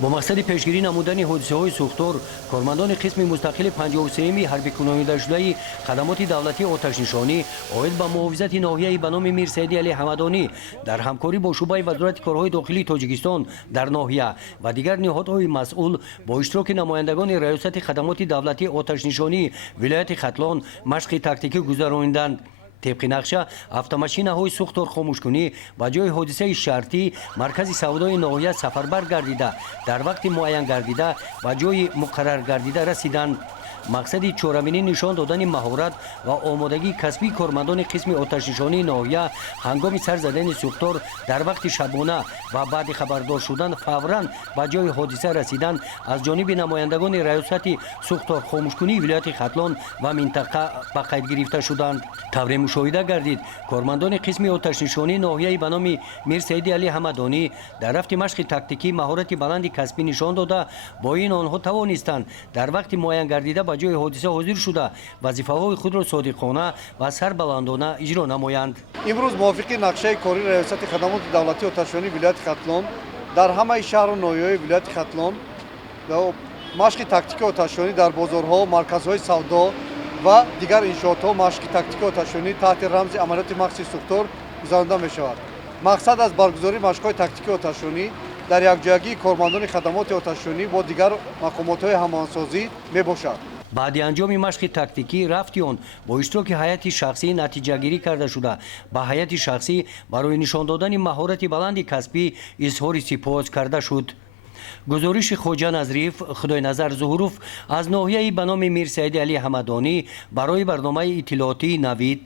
با مقصد پیشگیری نمودن حادثه‌های سوختار، کارمندان قسم مستقل 53 حربی کننده شده خدمات دولتی آتش‌نشانی عاید به محافظت ناحیه به نام میر سیدی علی حمدانی در همکاری با شعبه وزارت کارهای داخلی تاجیکستان در ناحیه و دیگر نهادهای مسئول با اشتراک نمایندگان ریاست خدمات دولتی آتش‌نشانی ولایت ختلان مشق تاکتیکی گذراندند. طبق نقشه автомашинаҳои сӯхтор хомӯшкунӣ ба ҷои ҳодисаи шартӣ маркази савдои ноҳия сафарбар гардида дар вақти муайян гардида ба ҷои муқаррар гардида расиданд. мақсади чорабинӣ нишон додани маҳорат ва омодагии касбии кормандони қисми оташнишонии ноҳия ҳангоми сар задани сӯхтор дар вақти шабона ва баъди хабардор шудан фавран ба ҷои ҳодиса расидан аз ҷониби намояндагони раёсати сӯхтор хомӯшкунии вилояти хатлон ва минтақа ба қайд гирифта шуданд. тавре мушоҳида гардид кормандони қисми оташнишонии ноҳияи ба номи мир саиди али ҳамадонӣ дар рафти машқи тактикӣ маҳорати баланди касбӣ нишон дода бо ин онҳо тавонистанд дар вақти муайян гардида ба ҷои ҳодиса ҳозир шуда вазифаҳои худро содиқона ва сарбаландона иҷро намоянд. имрӯз мувофиқи нақшаи кори раёсати хадамоти давлатии оташнишонии вилояти хатлон дар ҳамаи шаҳру ноҳияҳои вилояти хатлон машқи тактикии оташнишонӣ дар бозорҳо, марказҳои савдо ва дигар иншоотҳо машқи тактикии оташнишонӣ таҳти рамзи амалиёти махсуси сӯхтор гузаронида мешавад. мақсад аз баргузории машқҳои тактикии оташнишонӣ дар якҷоягии кормандони хадамоти оташнишонӣ бо дигар мақомотҳои ҳамоҳангсозӣ мебошад. баъди анҷоми машқи тактикӣ рафти он бо иштироки ҳайати шахсӣ натиҷагирӣ карда шуда ба ҳайати шахсӣ барои нишон додани маҳорати баланди касбӣ изҳори сипос карда шуд. гузориши хоҷа назриф худойназар зуҳуров аз ноҳияи ба номи мир саиди али ҳамадонӣ барои барномаи иттилоотии навид